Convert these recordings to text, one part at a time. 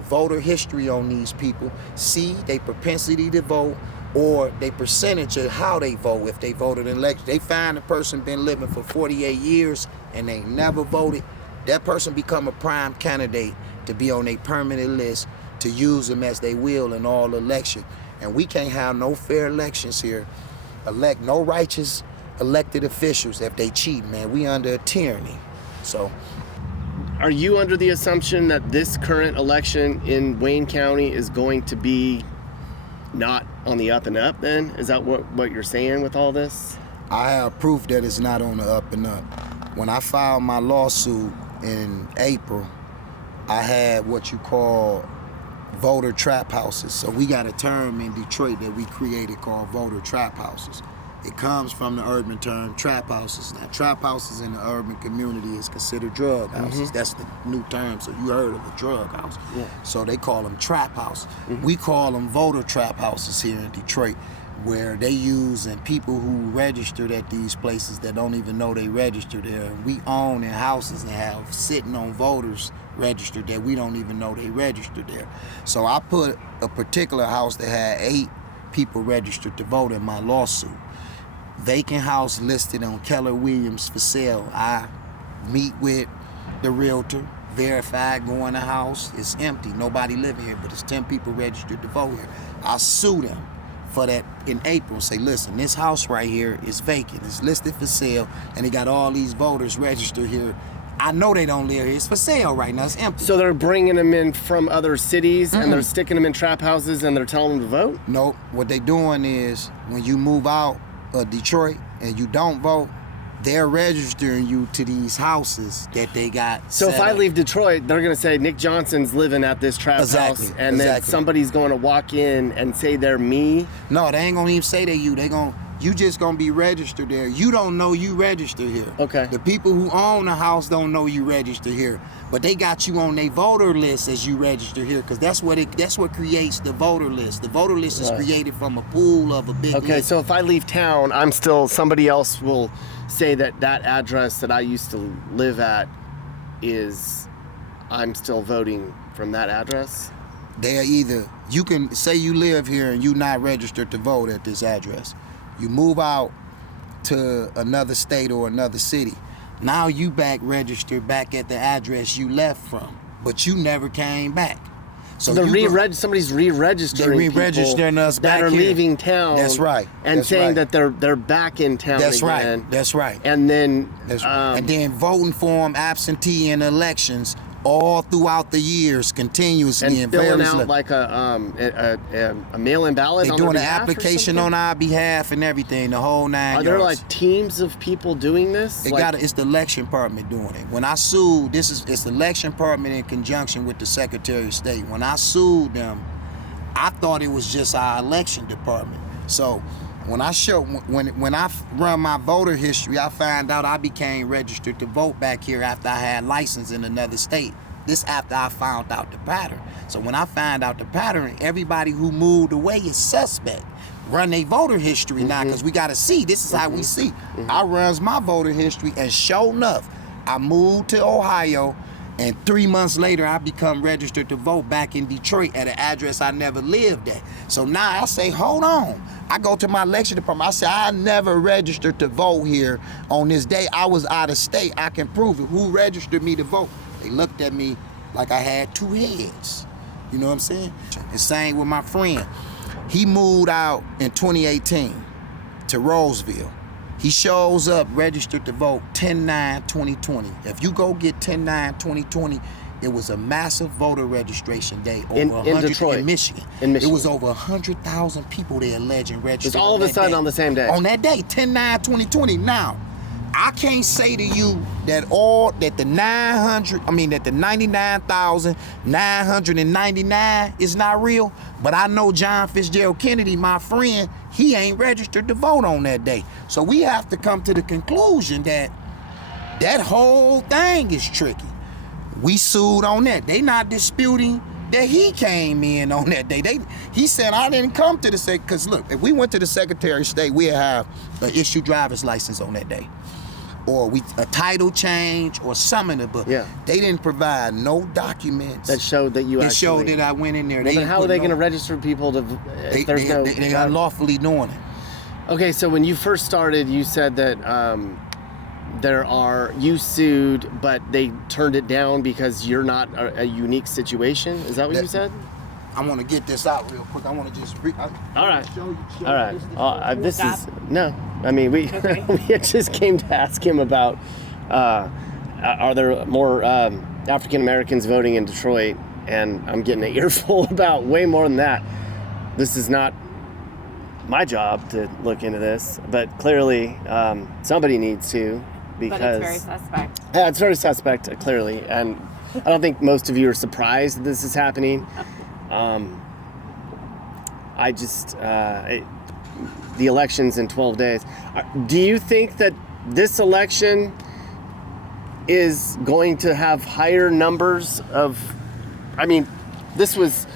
a voter history on these people, see their propensity to vote, or their percentage of how they vote if they voted in election. They find a person been living for 48 years and they never voted, that person become a prime candidate to be on a permanent list to use them as they will in all elections. And we can't have no fair elections here, elect no righteous elected officials if they cheat, man. We under a tyranny. So, are you under the assumption that this current election in Wayne County is going to be not on the up and up then? Is that what you're saying with all this? I have proof that it's not on the up and up. When I filed my lawsuit in April, I had what you call voter trap houses. So we got a term in Detroit that we created called voter trap houses. It comes from the urban term trap houses. Now, trap houses in the urban community is considered drug houses. Mm-hmm. That's the new term, so you heard of a drug house. Yeah. So they call them trap houses. Mm-hmm. We call them voter trap houses here in Detroit, where they use and people who registered at these places that don't even know they registered there. And we own in houses and have sitting on voters registered that we don't even know they registered there. So I put a particular house that had 8 people registered to vote in my lawsuit. Vacant house listed on Keller Williams for sale. I meet with the realtor, verify, go in the house, it's empty, nobody living here, but it's 10 people registered to vote here. I sue them for that in April, say, listen, this house right here is vacant, it's listed for sale, and they got all these voters registered here. I know they don't live here, it's for sale right now, it's empty. So they're bringing them in from other cities and they're sticking them in trap houses and they're telling them to vote? No, what they doing is when you move out of Detroit and you don't vote, they're registering you to these houses that they got. So if I leave Detroit, they're going to say Nick Johnson's living at this trap house, and then somebody's going to walk in and say they're me? No, they ain't going to even say they're you. You just going to be registered there. You don't know you registered here. Okay. The people who own the house don't know you registered here, but they got you on their voter list as you register here, because that's what creates the voter list. The voter list is created from a pool of a big list. Okay, so if I leave town, somebody else will say that address that I used to live at I'm still voting from that address? You can say you live here and you not registered to vote at this address. You move out to another state or another city. Now you back registered back at the address you left from, but you never came back. So somebody's re-registering. They're re-registering us back that are here. Leaving town. That's right. And saying that they're back in town. That's again. right. That's right. And then and then voting for them absentee in elections all throughout the years continuously and filling out like a mail-in ballot. They're doing an application on our behalf and everything, the whole 9 yards. Are there like teams of people doing this? It's the election department doing it. When I sued, it's the election department in conjunction with the Secretary of State. When I sued them, I thought it was just our election department. So when I run my voter history, I found out I became registered to vote back here after I had license in another state. This after I found out the pattern. So when I found out the pattern, everybody who moved away is suspect. Run their voter history now, because we got to see. This is how we see. I runs my voter history, and sure enough, I moved to Ohio, and 3 months later, I become registered to vote back in Detroit at an address I never lived at. So now I say, hold on. I go to my election department. I say, I never registered to vote here on this day. I was out of state. I can prove it. Who registered me to vote? They looked at me like I had 2 heads. You know what I'm saying? The same with my friend. He moved out in 2018 to Roseville. He shows up registered to vote 10/9/2020. If you go get 10/9/2020, it was a massive voter registration day in Detroit, in Michigan. It was over 100,000 people there alleged registered. It's all of a sudden on the same day. On that day, 10/9/2020. Now, I can't say to you that the 99,999 is not real, but I know John Fitzgerald Kennedy, my friend, he ain't registered to vote on that day. So we have to come to the conclusion that that whole thing is tricky. We sued on that. They not disputing that he came in on that day. He said, I didn't come to the state, because look, if we went to the Secretary of State, we'd have an issued driver's license on that day. or a title change or something, but Yeah. they didn't provide no documents That showed that you that actually... showed that I went in there. Well, then how are they going to to register people to... if there's no... They unlawfully doing it. Okay, so when you first started, you said that you sued, but they turned it down because you're not a unique situation. Is that what you said? I want to get this out real quick. I want to just All right. show you. All right. This Stop. is no. I mean, we Okay. we just came to ask him about are there more African Americans voting in Detroit, and I'm getting an earful about way more than that. This is not my job to look into this, but clearly somebody needs to, because But it's very suspect. yeah, it's very suspect, clearly, and I don't think most of you are surprised that this is happening. I just the election's in 12 days. Do you think that this election is going to have higher numbers of? I mean, this was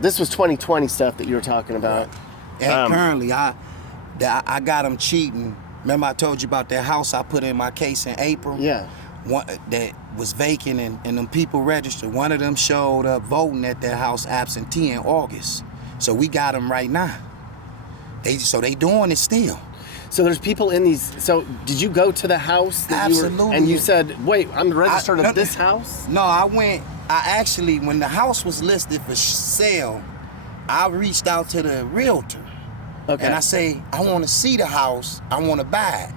2020 stuff that you were talking about. And currently, I got them cheating. Remember I told you about that house I put in my case in April? Yeah. One that was vacant and them people registered. One of them showed up voting at that house absentee in August. So we got them right now. They doing it still. So there's people in these. So did you go to the house that you were? Absolutely. And you said, "Wait, I'm registered no, at this house." No, I actually, when the house was listed for sale, I reached out to the realtor. Okay. And I say, I want to see the house. I want to buy it.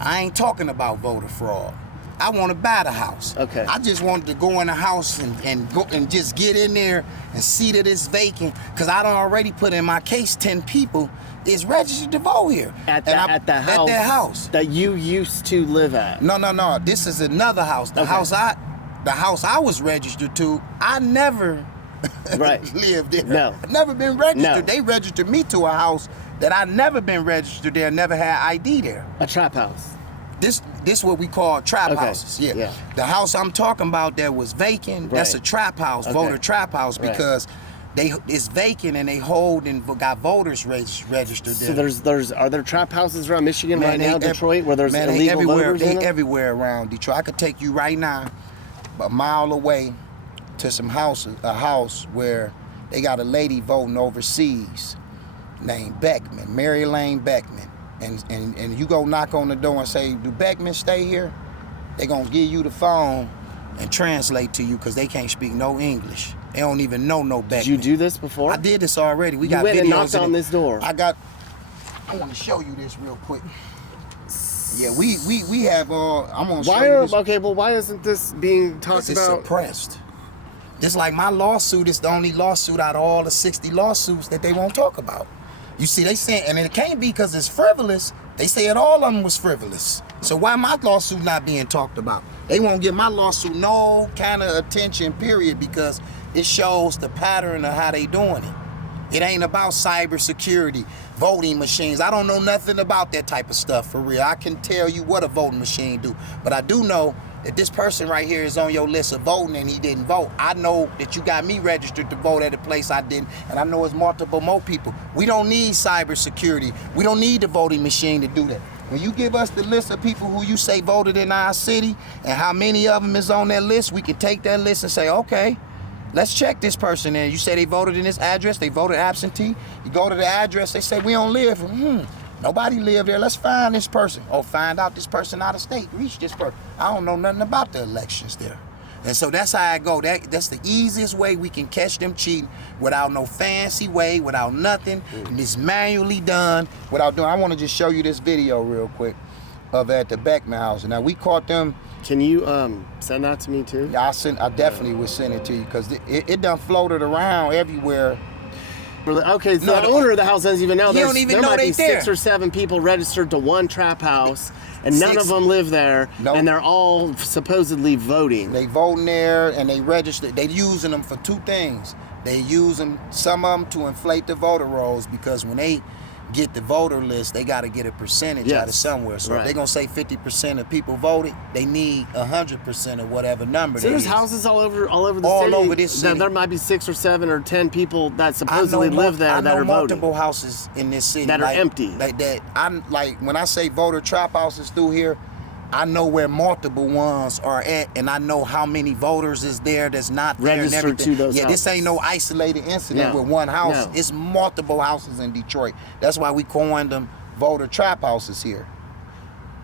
I ain't talking about voter fraud. I want to buy the house. Okay. I just wanted to go in the house and go and just get in there and see that it's vacant, because I done already put in my case 10 people is registered to vote here. At that house that you used to live at. No. This is another house. The house I was registered to, I never lived there. No. I've never been registered. No. They registered me to a house that I never been registered there, never had ID there. A trap house. This what we call trap Okay. houses. Yeah. Yeah. The house I'm talking about that was vacant, that's a Right. trap house, Okay. voter trap house, Right. because it's vacant and they hold and got voters registered there. So are there trap houses around Michigan right now, they Detroit, where there's man, they illegal everywhere, voters in they them? everywhere around Detroit. I could take you right now, a mile away, to some houses, a house where they got a lady voting overseas named Beckman, Mary Lane Beckman. And you go knock on the door and say, do Beckman stay here? They gonna give you the phone and translate to you, because they can't speak no English. They don't even know no Beckman. Did you do this before? I did this already. We You got went videos and knocked of on it. this door. I want to show you this real quick. Yeah, we have all. I'm gonna show you this. Why isn't this being talked It's about? suppressed. Just like my lawsuit is the only lawsuit out of all the 60 lawsuits that they won't talk about. You see, they say, and it can't be because it's frivolous. They said all of them was frivolous. So why my lawsuit not being talked about? They won't give my lawsuit no kind of attention, period, because it shows the pattern of how they doing it. It ain't about cybersecurity, voting machines. I don't know nothing about that type of stuff, for real. I can tell you what a voting machine do, but I do know that this person right here is on your list of voting and he didn't vote. I know that you got me registered to vote at a place I didn't, and I know it's multiple more people. We don't need cybersecurity. We don't need the voting machine to do that. When you give us the list of people who you say voted in our city and how many of them is on that list, we can take that list and say, okay, let's check this person in. You say they voted in this address, they voted absentee. You go to the address, they say we don't live. Nobody lived there. Let's find this person. Or find out this person out of state. Reach this person. I don't know nothing about the elections there. And so that's how I go. That's the easiest way we can catch them cheating, without no fancy way, without nothing. And it's manually done without doing. I want to just show you this video real quick of at the Beckman house. Now we caught them. Can you send that to me too? I definitely would send it to you, because it done floated around everywhere. Okay, so No, the owner of the house doesn't even know. He don't even there know might they be there. 6 or 7 people registered to one trap house, and none of 6. them live there, Nope. and they're all supposedly voting. They voting there and they registered. They using them for 2 things. They use them, some of them, to inflate the voter rolls, because when they get the voter list, they got to get a percentage out of Yes. somewhere. So Right. if they're gonna say 50% of people voted, they need 100% of whatever number. So they there's is. houses all over the All city. over this city. There might be 6 or 7 or 10 people that I supposedly know live there I that know are multiple voting. houses in this city That are empty. Like that. I'm like, when I say voter trap houses through here, I know where multiple ones are at, and I know how many voters is there that's not there. Registered and everything. to those This houses. ain't no isolated incident No. with one house. No. It's multiple houses in Detroit. That's why we coined them voter trap houses here.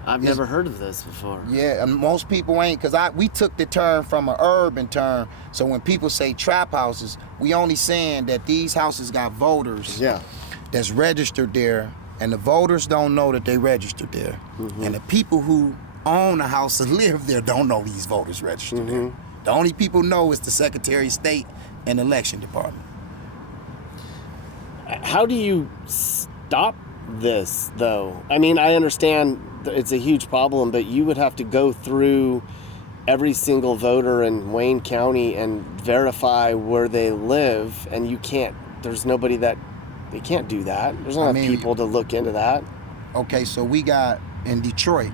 I've never heard of this before. Yeah, and most people ain't, because we took the term from an urban term. So when people say trap houses, we only saying that these houses got voters that's registered there, and the voters don't know that they registered there. And the people who own the house and live there don't know these voters registered there. The only people know is the Secretary of State and Election Department. How do you stop this, though? I mean, I understand it's a huge problem, but you would have to go through every single voter in Wayne County and verify where they live, and you can't, there's nobody that, they can't do that. There's not enough people to look into that. Okay, so we got in Detroit,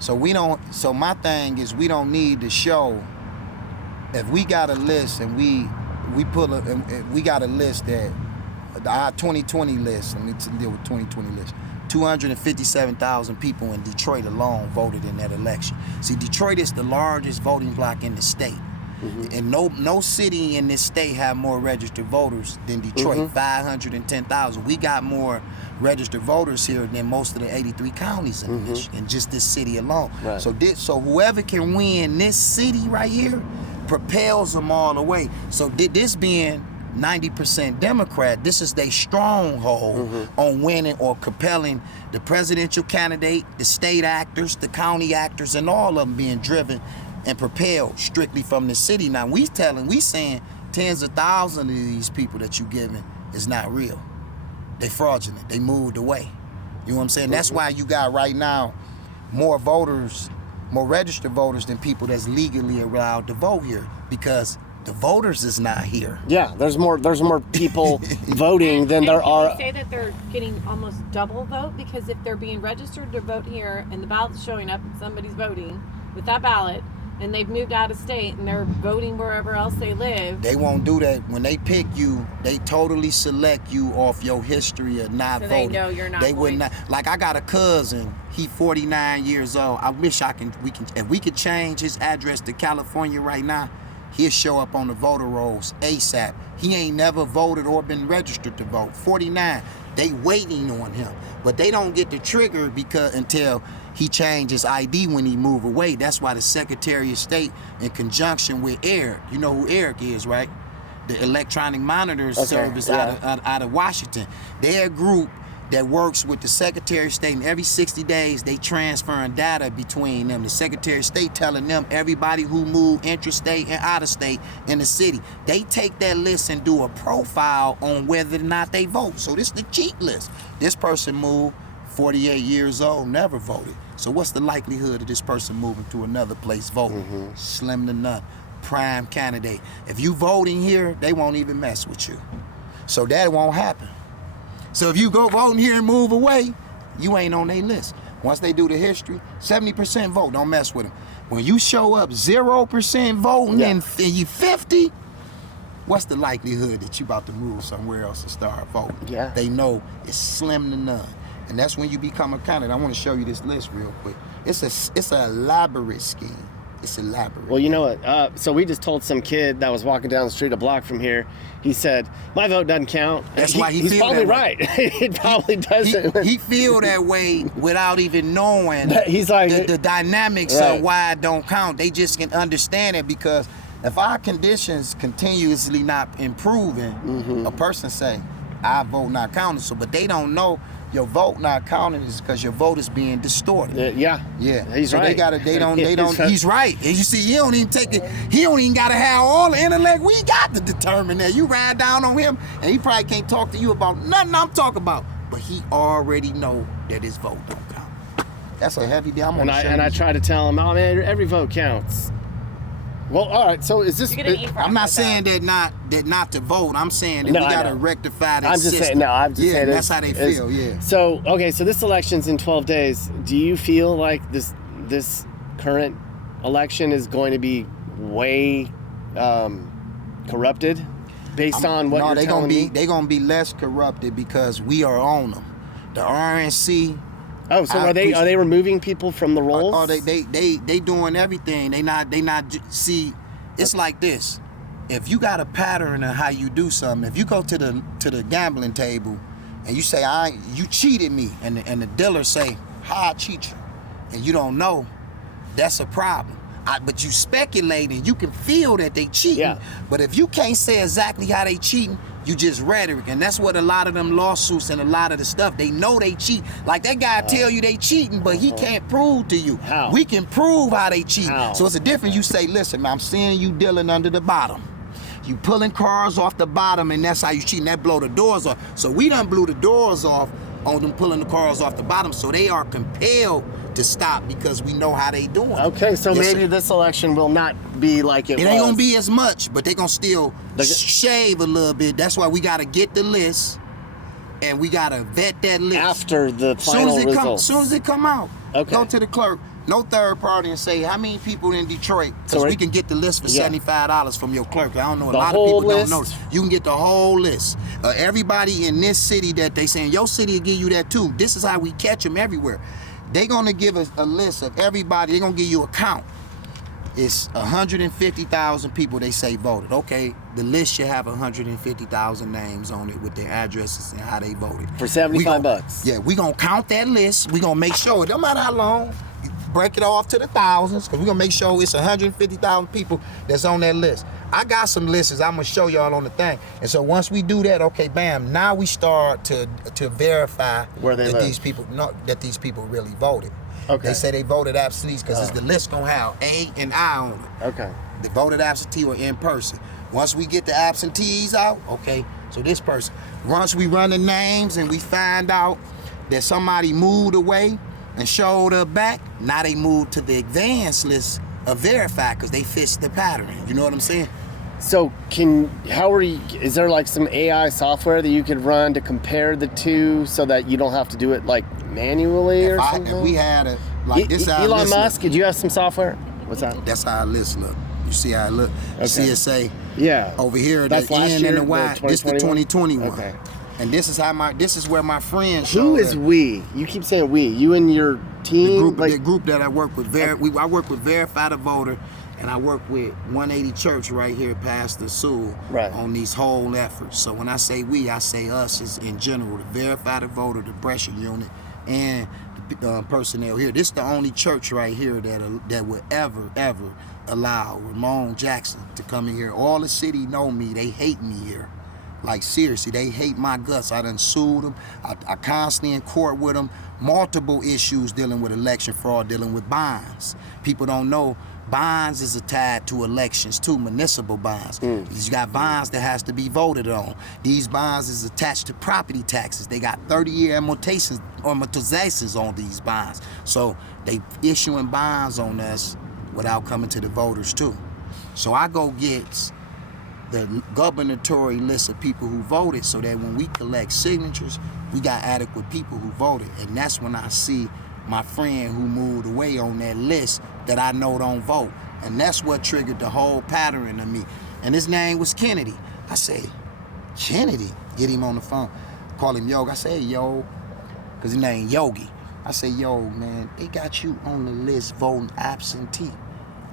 so my thing is, we don't need to show, if we got a list and we got a list that, our 2020 list, let me deal with 2020 list, 257,000 people in Detroit alone voted in that election. See, Detroit is the largest voting block in the state. And no city in this state have more registered voters than Detroit, 510,000. We got more registered voters here than most of the 83 counties in just this city alone. Right. So whoever can win this city right here propels them all the way. So this being 90% Democrat, this is their stronghold on winning or compelling the presidential candidate, the state actors, the county actors, and all of them being driven and propelled strictly from the city. Now we saying tens of thousands of these people that you giving is not real. They fraudulent. They moved away. You know what I'm saying? That's why you got right now more voters, more registered voters than people that's legally allowed to vote here, because the voters is not here. Yeah, there's more people voting than there are. Can you say that they're getting almost double vote? Because if they're being registered to vote here and the ballot's showing up and somebody's voting with that ballot, and they've moved out of state and they're voting wherever else they live. They won't do that. When they pick you, they totally select you off your history of not So voting. they know you're not They would going not. Like, I got a cousin, he 49 years old. I wish if we could change his address to California right now, he'll show up on the voter rolls ASAP. He ain't never voted or been registered to vote. 49, they waiting on him. But they don't get the trigger until he changed his ID when he moved away. That's why the Secretary of State, in conjunction with Eric, you know who Eric is, right? The electronic monitors service out of Washington. They're a group that works with the Secretary of State, and every 60 days they transferring data between them. The Secretary of State telling them everybody who moved interstate and out of state in the city. They take that list and do a profile on whether or not they vote. So this is the cheat list. This person moved, 48 years old, never voted. So what's the likelihood of this person moving to another place voting? Slim to none. Prime candidate. If you voting here, they won't even mess with you. So that won't happen. So if you go voting here and move away, you ain't on their list. Once they do the history, 70% vote, don't mess with them. When you show up 0% voting and you 50, what's the likelihood that you about to move somewhere else and start voting? Yeah. They know it's slim to none. And that's when you become a candidate. I want to show you this list real quick. It's an elaborate scheme. It's elaborate. Well, you know what? So we just told some kid that was walking down the street a block from here. He said, "My vote doesn't count." That's why he's feel probably that right. It probably doesn't. He feel that way without even knowing He's like the dynamics of why it don't count. They just can understand it, because if our conditions continuously not improving, a person say, "I vote not counted." So, but they don't know your vote not counting is because your vote is being distorted. Yeah. Yeah. He's so right. They don't. He's right. And you see, he don't even take it. He don't even gotta have all the intellect we got to determine that. You ride down on him, and he probably can't talk to you about nothing I'm talking about. But he already know that his vote don't count. That's a heavy deal. I try to tell him, "Oh man, every vote counts." Well, all right. So is this? I'm not saying that not to vote. I'm saying that we gotta rectify that system. I'm just saying. That's how they feel. Yeah. So okay. So this election's in 12 days. Do you feel like this current election is going to be way corrupted, based on what you're telling me? They're gonna be less corrupted because we are on them. The RNC Oh, so are they removing people from the rolls? Oh, they doing everything. They not see. It's like this. If you got a pattern of how you do something, if you go to the gambling table and you say you cheated me, and the dealer say how I cheat you, and you don't know, that's a problem. But you speculating, you can feel that they cheating. Yeah. But if you can't say exactly how they cheating, you just rhetoric. And that's what a lot of them lawsuits and a lot of the stuff, they know they cheat. Like that guy tell you they cheating, but he can't prove to you. How? We can prove how they cheat. How? So it's a difference. You say, listen, I'm seeing you dealing under the bottom. You pulling cars off the bottom, and that's how you cheating. That blow the doors off. So we done blew the doors off on them pulling the cars off the bottom. So they are compelled to stop because we know how they doing. Okay, so Yes, maybe this election will not be like it was. It ain't gonna be as much, but they gonna still shave a little bit. That's why we gotta get the list, and we gotta vet that list after the final results. Soon as it come out, Okay. go to the clerk. No third party and say how many people in Detroit, because So we can get the list for $75 from your clerk. I don't know, a The lot of whole people list? don't know. You can get the whole list. Everybody in this city that they saying, your city will give you that too. This is how we catch them everywhere. They gonna give us a list of everybody. They gonna give you a count. It's 150,000 people they say voted. Okay, the list should have 150,000 names on it with their addresses and how they voted. For $75. Yeah, we gonna count that list. We gonna make sure, it don't matter how long, break it off to the thousands, because we gonna make sure it's 150,000 people that's on that list. I got some lists I'm gonna show y'all on the thing. And so once we do that, okay, bam, now we start to verify Where they that live. these people really voted. Okay. They say they voted absentee because the list gonna have A and I on it. Okay. They voted absentee or in person. Once we get the absentees out, okay, so this person, once we run the names and we find out that somebody moved away and showed up back, now they move to the advanced list of verified because they fit the pattern. You know what I'm saying? So is there like some AI software that you could run to compare the two so that you don't have to do it like manually or something? If we had a, like this how Elon list Musk, look. did you have some software? What's that? That's how our list look. You see how it look? Okay. You see it say Yeah. over here, That's the last N year, and the the Y. This the 2021. Okay. And this is where my friend showed Who is up. we? You keep saying we. You and your team? The group that I work with, I work with Verify the Voter, and I work with 180 Church right here, Pastor Sewell, on these whole efforts. So when I say we, I say us is in general, the Verify the Voter, the pressure unit, and the personnel here. This is the only church right here that would ever allow Ramon Jackson to come in here. All the city know me. They hate me here. Like seriously, they hate my guts. I done sued them. I constantly in court with them. Multiple issues dealing with election fraud, dealing with bonds. People don't know bonds is tied to elections too, municipal bonds. You got bonds that has to be voted on. These bonds is attached to property taxes. They got 30-year amortizations on these bonds. So they issuing bonds on us without coming to the voters too. So I go get the gubernatorial list of people who voted so that when we collect signatures, we got adequate people who voted. And that's when I see my friend who moved away on that list that I know don't vote. And that's what triggered the whole pattern of me. And his name was Kennedy. I say, Kennedy? Get him on the phone. Call him Yogi. I say, hey, yo, because his name Yogi. I say, yo, man, they got you on the list voting absentee.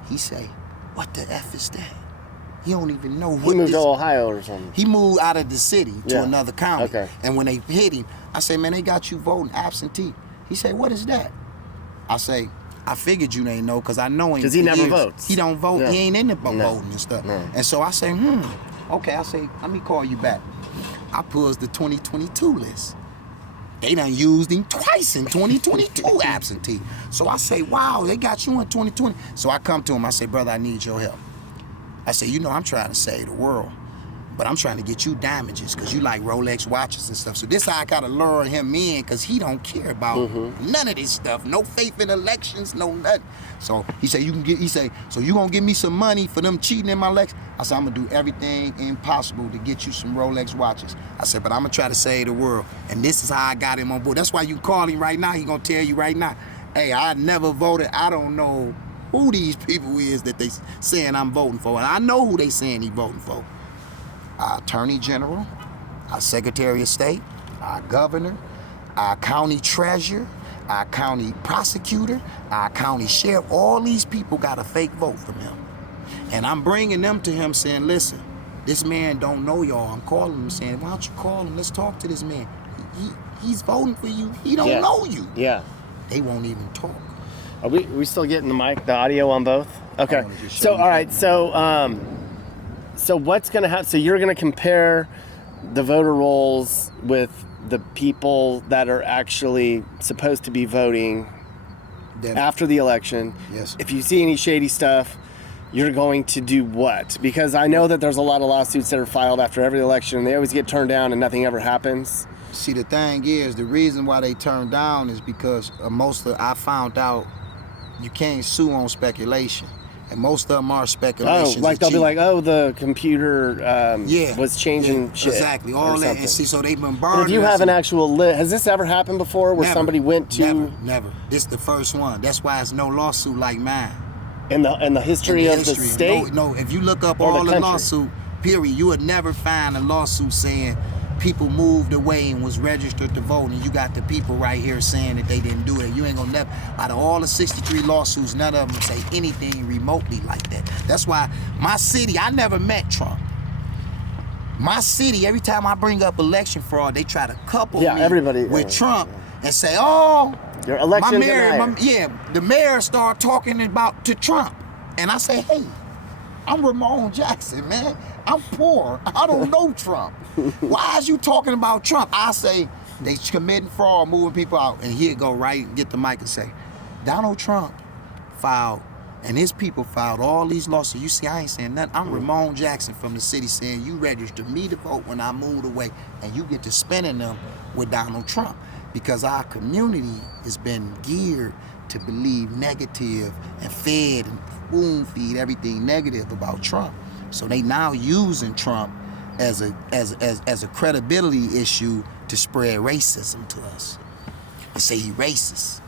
He say, what the F is that? He don't even know what He moved to Ohio or something. He moved out of the city to another county. Okay. And when they hit him, I say, man, they got you voting absentee. He say, what is that? I say, I figured you didn't know because I know him. Because he never votes. He don't vote. Yeah. He ain't in the voting and stuff. No. And so I say, okay. I say, let me call you back. I pulls the 2022 list. They done used him twice in 2022 absentee. So I say, wow, they got you in 2020. So I come to him. I say, brother, I need your help. I say, you know, I'm trying to save the world, but I'm trying to get you damages because you like Rolex watches and stuff. So this how I gotta lure him in because he don't care about none of this stuff. No faith in elections, no nothing. So he say, so you gonna give me some money for them cheating in my elections? I said, I'm gonna do everything impossible to get you some Rolex watches. I said, but I'm gonna try to save the world. And this is how I got him on board. That's why you call him right now. He gonna tell you right now, hey, I never voted. I don't know who these people is that they saying I'm voting for. And I know who they saying he voting for. Our Attorney General, our Secretary of State, our Governor, our County Treasurer, our county prosecutor, our county sheriff, all these people got a fake vote from him. And I'm bringing them to him saying, listen, this man don't know y'all. I'm calling him saying, why don't you call him? Let's talk to this man. He's voting for you. He don't know you. Yeah. They won't even talk. Are we still getting the audio on both? Okay. So, all right. So, so what's going to happen? So you're going to compare the voter rolls with the people that are actually supposed to be voting after the election. Yes. If you see any shady stuff, you're going to do what? Because I know that there's a lot of lawsuits that are filed after every election, and they always get turned down and nothing ever happens. See, the thing is, the reason why they turned down is because I found out you can't sue on speculation. And most of them are speculations. Oh, like they'll be like, oh, the computer was changing shit. Exactly, all that. And see, so they've been But if you have an actual has this ever happened before where somebody went to... Never. This is the first one. That's why it's no lawsuit like mine. In the history of the state? No, if you look up all the lawsuit, period, you would never find a lawsuit saying people moved away and was registered to vote, and you got the people right here saying that they didn't do it. You ain't gonna never, out of all the 63 lawsuits, none of them say anything remotely like that. That's why my city, I never met Trump. My city, every time I bring up election fraud, they try to couple me with Trump and say, oh, your election the mayor start talking to Trump. And I say, hey, I'm Ramon Jackson, man. I'm poor. I don't know Trump. Why is you talking about Trump? I say, they committing fraud, moving people out. And he'd go right and get the mic and say, Donald Trump filed, and his people filed all these lawsuits. You see, I ain't saying nothing. I'm Ramon Jackson from the city saying you registered me to vote when I moved away, and you get to spending them with Donald Trump. Because our community has been geared to believe negative and fed and spoon feed everything negative about Trump. So they now using Trump as a credibility issue to spread racism to us and say he racist.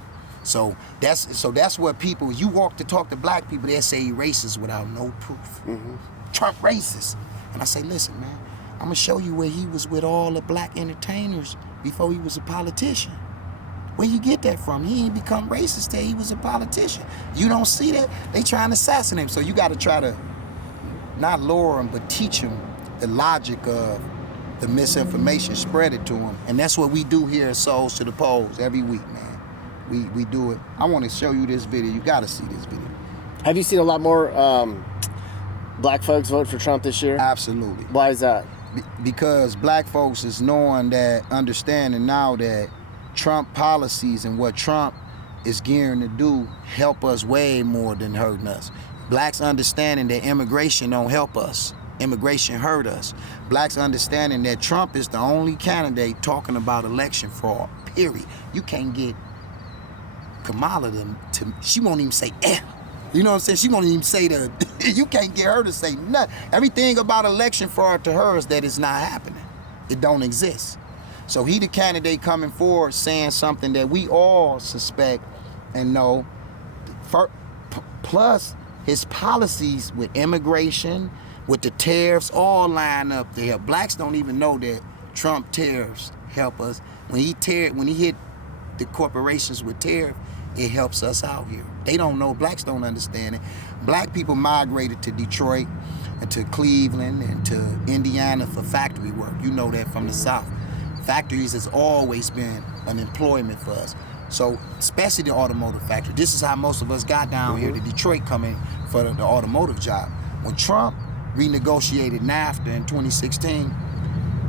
So that's what people, you walk to talk to black people, they'll say he racist without no proof. Mm-hmm. Trump racist. And I say, listen, man, I'm gonna show you where he was with all the black entertainers before he was a politician. Where you get that from? He ain't become racist till he was a politician. You don't see that? They trying to assassinate him. So you gotta try to not lure him, but teach him the logic of the misinformation, spread it to him. And that's what we do here at Souls to the Polls every week, man. We do it. I want to show you this video. You gotta see this video. Have you seen a lot more black folks vote for Trump this year? Absolutely. Why is that? Because black folks is understanding now that Trump policies and what Trump is gearing to do help us way more than hurting us. Blacks understanding that immigration don't help us. Immigration hurt us. Blacks understanding that Trump is the only candidate talking about election fraud, period. You can't get Kamala she won't even say eh. You know what I'm saying? She won't even say you can't get her to say nothing. Everything about election fraud to her is that it's not happening. It don't exist. So he the candidate coming forward saying something that we all suspect and know. Plus his policies with immigration, with the tariffs, all line up there. Blacks don't even know that Trump tariffs help us. When he hit the corporations with tariff, it helps us out here. They don't know, blacks don't understand it. Black people migrated to Detroit and to Cleveland and to Indiana for factory work. You know that from the South. Factories has always been an employment for us. So, especially the automotive factory. This is how most of us got down here to Detroit coming for the automotive job. When Trump renegotiated NAFTA in 2016,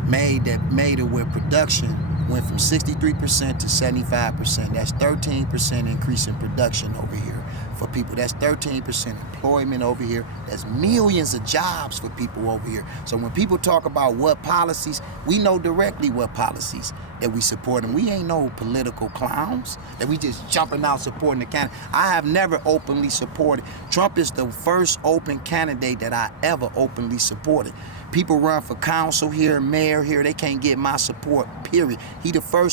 made it where production went from 63% to 75%. That's 13% increase in production over here for people. That's 13% employment over here. That's millions of jobs for people over here. So when people talk about what policies, we know directly what policies that we support. And we ain't no political clowns that we just jumping out supporting the candidate. I have never openly supported. Trump is the first open candidate that I ever openly supported. People run for council here, mayor here, they can't get my support, period. He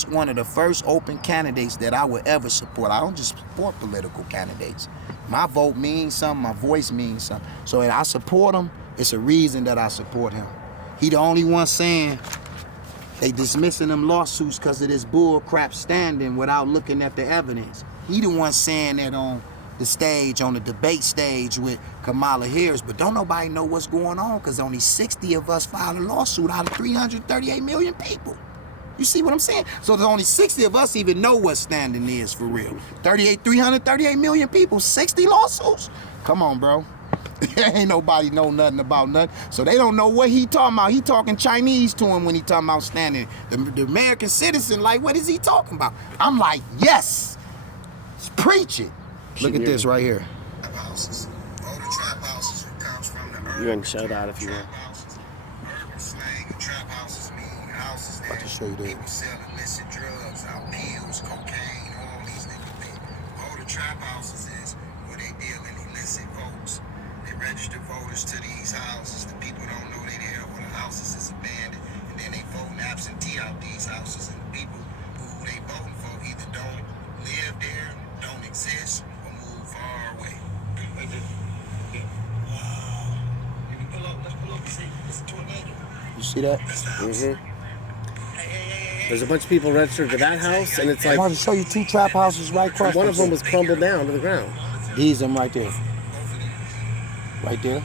one of the first open candidates that I would ever support. I don't just support political candidates. My vote means something, my voice means something. So if I support him, it's a reason that I support him. He the only one saying They dismissing them lawsuits because of this bull crap standing without looking at the evidence. He the one saying that on the stage, on the debate stage with Kamala Harris, but don't nobody know what's going on because only 60 of us filed a lawsuit out of 338 million people. You see what I'm saying? So there's only 60 of us even know what standing is for real. 338 million people, 60 lawsuits? Come on, bro. Ain't nobody know nothing about nothing. So they don't know what he talking about. He talking Chinese to him when he talking about standing. The American citizen, like, what is he talking about? I'm like, yes, preach it. Look at this right here. You can show that if you want. About to show you that. People selling illicit drugs, out pills, cocaine, all these different things. All the trap houses is where they deal in illicit votes. They register voters to these houses. The people don't know they there where the houses is abandoned. And then they vote absentee out these houses. And the people who they voting for either don't live there, don't exist, or move far away. Right there. Yeah. Wow. If you pull up, let's pull up and see. It's a tornado. You see that? Mm-hmm. There's a bunch of people registered to that house, and it's I like want to show you two trap houses right across. one of them was crumbled down to the ground. These them right there. Right there.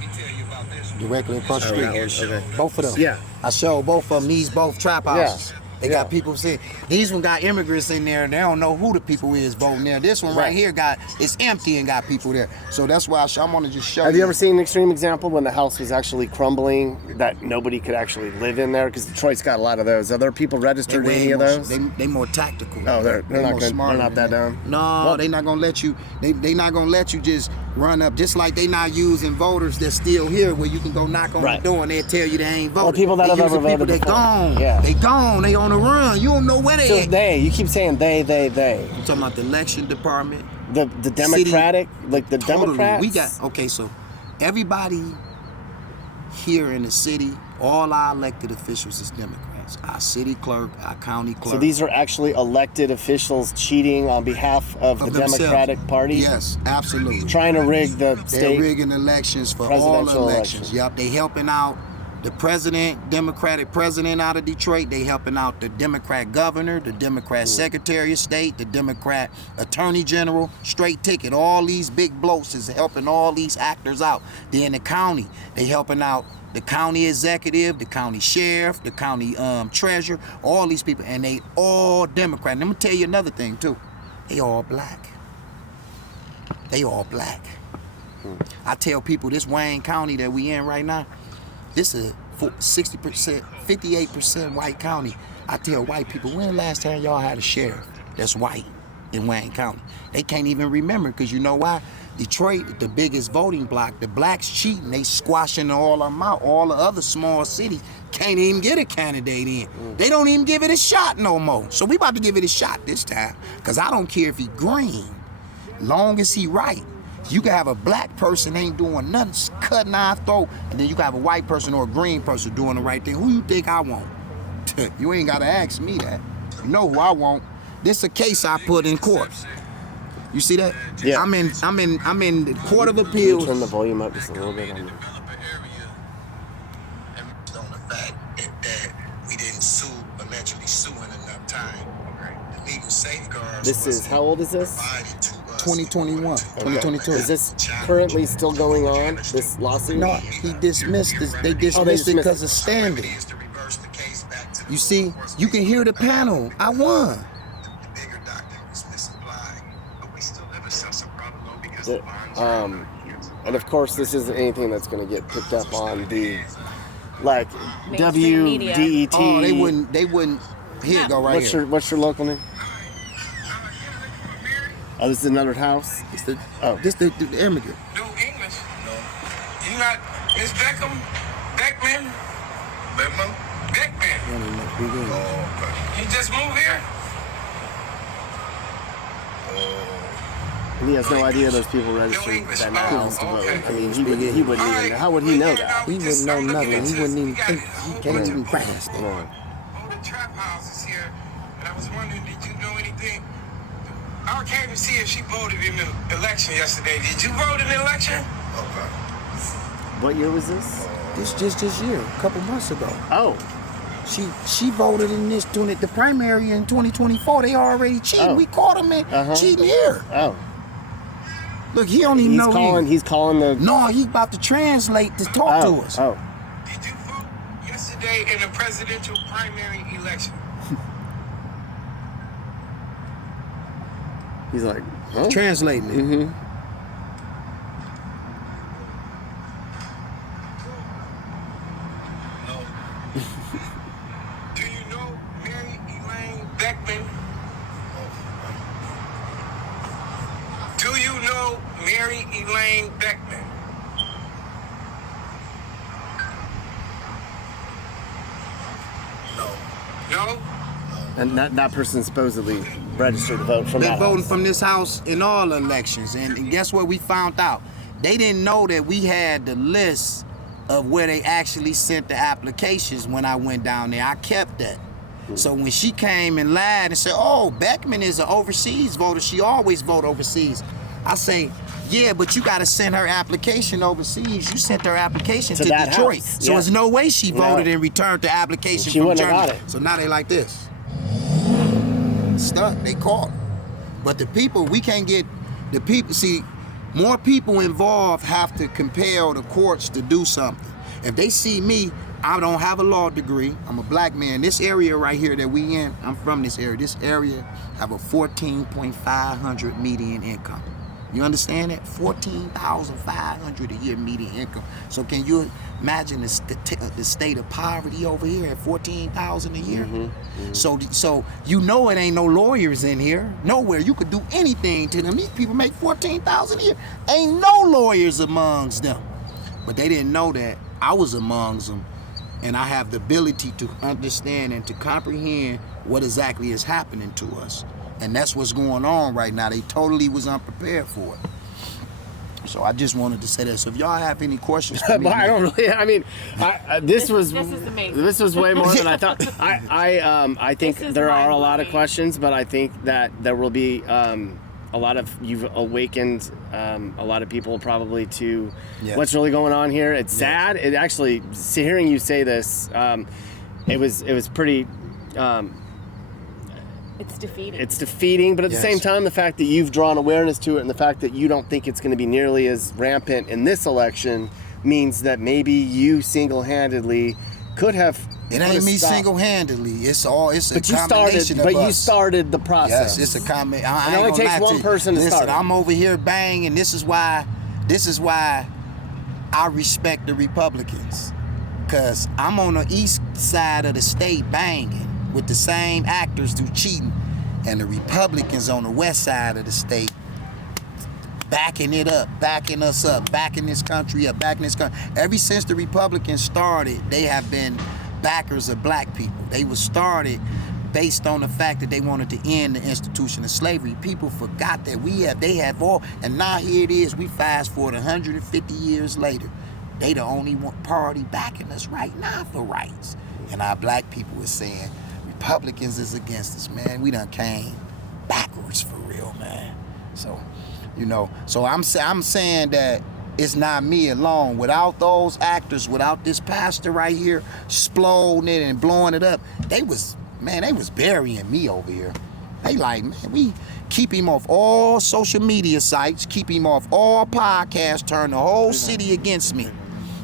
Directly across the street. Okay. Both of them. Yeah. I showed both of them. These both trap houses. They got people saying these one got immigrants in there. They don't know who the people is voting there. This one right here it's empty and got people there. So that's why I want to just show you. Have you ever seen an extreme example when the house was actually crumbling that nobody could actually live in there? Because Detroit's got a lot of those. Are there people registered in any of those? They more tactical. Oh, they're not good. Smarter They're not that dumb. No, they not gonna let you. They not gonna let you just run up. Just like they not using voters that's still here, where you can go knock on the door and they'll tell you they ain't voted. Or people that have ever voted They before. gone. Yeah. They gone. They on the run. You don't know where they So at. they. You keep saying they. You talking about the election department? The Democratic, like the Totally. Democrats. We got so everybody here in the city, all our elected officials is Democrats. Our city clerk, our county clerk. So these are actually elected officials cheating on behalf of the themselves. Democratic Party? Yes, absolutely. Trying to rig the They're state rigging elections for all presidential elections. election. Yep, they helping out the president, Democratic president out of Detroit. They helping out the Democrat governor, the Democrat secretary of state, the Democrat attorney general, straight ticket. All these big blokes is helping all these actors out. Then the county, they helping out the county executive, the county sheriff, the county treasurer, all these people, and they all Democrat. And I'm gonna tell you another thing too. They all black. They all black. I tell people this Wayne County that we in right now, this is 60%, 58% white county. I tell white people, when the last time y'all had a sheriff that's white in Wayne County? They can't even remember, because you know why? Detroit, the biggest voting block, the blacks cheating, they squashing all them out. All the other small cities can't even get a candidate in. They don't even give it a shot no more. So we about to give it a shot this time, because I don't care if he green, long as he right. You can have a black person ain't doing nothing, just cutting our throat, and then you can have a white person or a green person doing the right thing. Who you think I want? You ain't gotta ask me that. You know who I want. This a case I put in court. You see that? Yeah. I'm in the Court of Appeals. Turn the volume up just a little bit on you. On the fact that we didn't allegedly sue in enough time. The legal safeguards. This is, how old is this? 2021, 2022. Is this currently still going on, this lawsuit? No, he dismissed this. They dismissed it because of standing. You see, you can hear the panel. I won. And of course, this isn't anything that's going to get picked up on the, like, Mainstream media. WDET. Oh, they wouldn't. Here you go right here. What's your local name? Oh, this is another house? It's the immigrant. Do English? No. You not Miss Beckman? Beckman? Beckman? Oh, okay. You just moved here? And he has no idea those people registered that house to vote. I mean, he wouldn't even know. How would he know that? He wouldn't know nothing. He wouldn't even think. He can't even grasp it. All the trap houses here, and I was wondering, did you know anything? I came to see if she voted in the election yesterday. Did you vote in the election? Okay. What year was this? This year, a couple months ago. Oh. She voted in this doing the primary in 2024. They already cheating. Oh. We caught him in cheating here. Oh. Look, he don't even know. He's calling the. No, he about to translate to talk to us. Oh. Did you vote yesterday in the presidential primary election? He's like, huh? Translating it. Mm-hmm. Do you know Mary Elaine Beckman? Do you know Mary Elaine Beckman? No? And that person supposedly registered to vote from Been that voting house. from this house in all elections, and guess what? We found out they didn't know that we had the list of where they actually sent the applications when I went down there. I kept that. So when she came and lied and said, "Oh, Beckman is an overseas voter. She always vote overseas," I say, "Yeah, but you got to send her application overseas. You sent her application to that Detroit, house. so Yeah. there's no way she voted No. and returned the application She from wouldn't have Germany." got it. So now they like this. Stuck. They caught. But the people, we can't get the people. See, more people involved have to compel the courts to do something. If they see me, I don't have a law degree. I'm a black man. This area right here that we in, I'm from this area. This area have a 14,500 median income. You understand that? 14,500 a year median income. So can you imagine the state of poverty over here at 14,000 a year? So you know it ain't no lawyers in here. Nowhere. You could do anything to them. These people make 14,000 a year. Ain't no lawyers amongst them. But they didn't know that I was amongst them, and I have the ability to understand and to comprehend what exactly is happening to us. And that's what's going on right now. They totally was unprepared for it. So I just wanted to say that. So if y'all have any questions for me, I don't really. I mean, this was amazing. This was way more than I thought. I think This is there are a lot of mind-blowing. questions, but I think that there will be a lot of you've awakened a lot of people probably to Yes. what's really going on here. It's sad. It actually hearing you say this, it was pretty. It's defeating. It's defeating, but at the Yes. same time, the fact that you've drawn awareness to it and the fact that you don't think it's going to be nearly as rampant in this election means that maybe you single-handedly could have. it ain't me single-handedly. It's a combination of us. You started the process. Yes, it's a combination. It only takes one person to Listen, start it. I'm over here banging. This is why I respect the Republicans, because I'm on the east side of the state banging with the same actors do cheating, and the Republicans on the west side of the state backing it up, backing us up, backing this country up, backing this country. Ever since the Republicans started, they have been backers of black people. They were started based on the fact that they wanted to end the institution of slavery. People forgot that they have all, and now here it is, we fast forward 150 years later. They the only one party backing us right now for rights. And our black people is saying, Republicans is against us, man. We done came backwards for real, man. So, so I'm saying that it's not me alone. Without those actors, without this pastor right here exploding it and blowing it up, they was burying me over here. They like, man, we keep him off all social media sites, keep him off all podcasts, turn the whole city against me.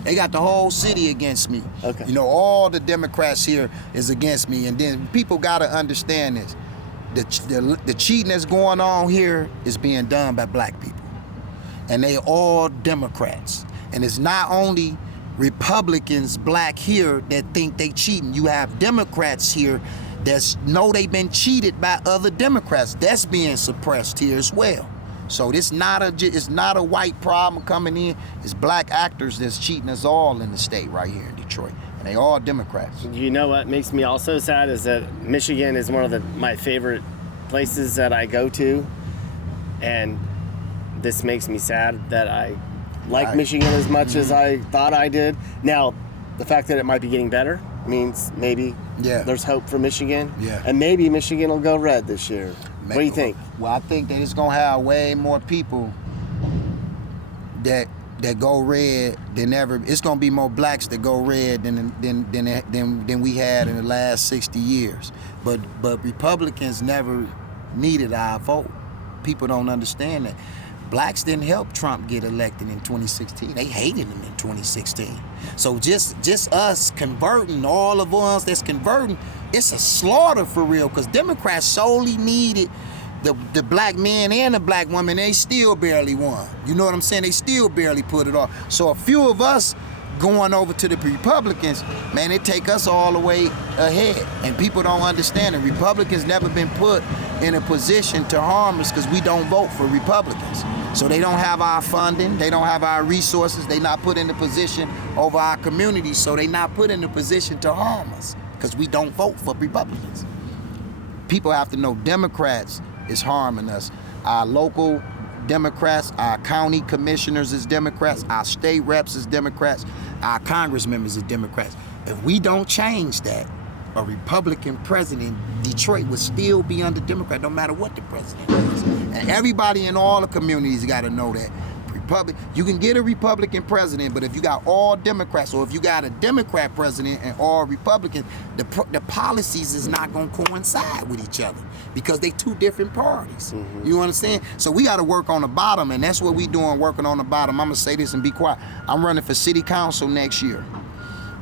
They got the whole city against me. Okay. All the Democrats here is against me. And then people got to understand this. The cheating that's going on here is being done by black people. And they all Democrats. And it's not only Republicans, black here, that think they cheating. You have Democrats here that know they've been cheated by other Democrats. That's being suppressed here as well. So it's not a white problem coming in. It's black actors that's cheating us all in the state right here in Detroit. And they all Democrats. You know what makes me also sad is that Michigan is one of my favorite places that I go to, and this makes me sad that I like Right. Michigan as much as I thought I did. Now, the fact that it might be getting better means maybe there's hope for Michigan. Yeah. And maybe Michigan will go red this year. What do you think? Well, I think that it's gonna have way more people that that go red than ever. It's gonna be more blacks that go red than we had in the last 60 years. But Republicans never needed our vote. People don't understand that. Blacks didn't help Trump get elected in 2016. They hated him in 2016. So just us converting, all of us that's converting, it's a slaughter for real, because Democrats solely needed the black men and the black women. They still barely won. You know what I'm saying? They still barely put it off. So a few of us going over to the Republicans, man, it take us all the way ahead. And people don't understand it. Republicans never been put in a position to harm us because we don't vote for Republicans. So they don't have our funding, they don't have our resources, they not put in the position over our communities, so they not put in the position to harm us because we don't vote for Republicans. People have to know Democrats is harming us. Our local Democrats, our county commissioners is Democrats, our state reps is Democrats, our Congress members is Democrats. If we don't change that, a Republican president, Detroit would still be under Democrat no matter what the president is. And everybody in all the communities got to know that. You can get a Republican president, but if you got all Democrats, or if you got a Democrat president and all Republicans, the policies is not going to coincide with each other because they two different parties. Mm-hmm. You understand? So we got to work on the bottom, and that's what we doing, working on the bottom. I'm going to say this and be quiet. I'm running for city council next year,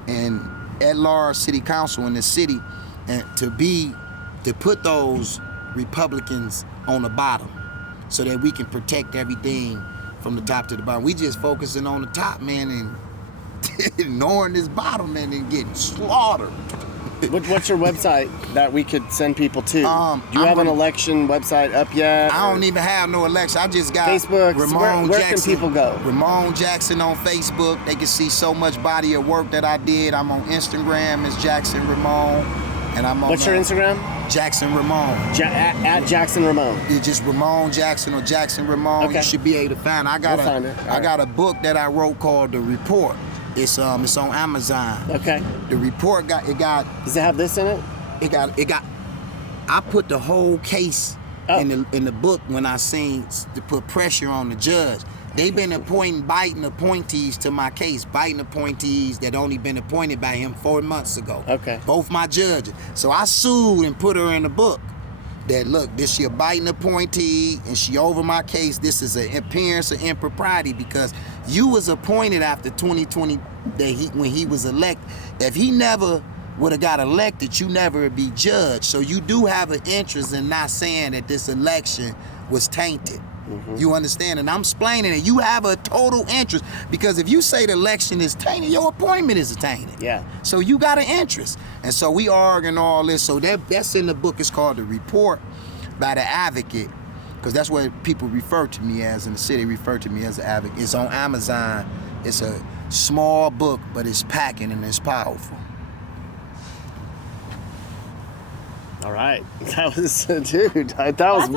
and at-large city council in the city, and to put those Republicans on the bottom so that we can protect everything from the top to the bottom. We just focusing on the top, man, and ignoring this bottom, man, and getting slaughtered. What's your website that we could send people to? Do you have an election website up yet? I don't even have no election. I just got Facebook. Ramon where Jackson. Can people go? Ramon Jackson on Facebook. They can see so much body of work that I did. I'm on Instagram as Jackson Ramon, and I'm on. What's your Instagram? Jackson Ramon. At Jackson Ramon. It's just Ramon Jackson or Jackson Ramon. Okay. You should be able to find it. I got a book that I wrote called The Report. It's on Amazon. Okay. The report got. Does it have this in it? It got. I put the whole case in the book when I seen to put pressure on the judge. They've been appointing Biden appointees to my case. Biden appointees that only been appointed by him 4 months ago. Okay. Both my judges. So I sued and put her in the book. That look, this she a Biden appointee and she over my case. This is an appearance of impropriety because you was appointed after 2020 when he was elected. If he never would have got elected, you never would be judged. So you do have an interest in not saying that this election was tainted. Mm-hmm. You understand? And I'm explaining it. You have a total interest because if you say the election is tainted, your appointment is tainted. Yeah. So you got an interest. And so we arguing all this. So that's in the book. It's called The Report by the Advocate, because that's what people refer to me as in the city. Refer to me as an advocate. It's on Amazon. It's a small book, but it's packing and it's powerful. All right. That was, dude, that was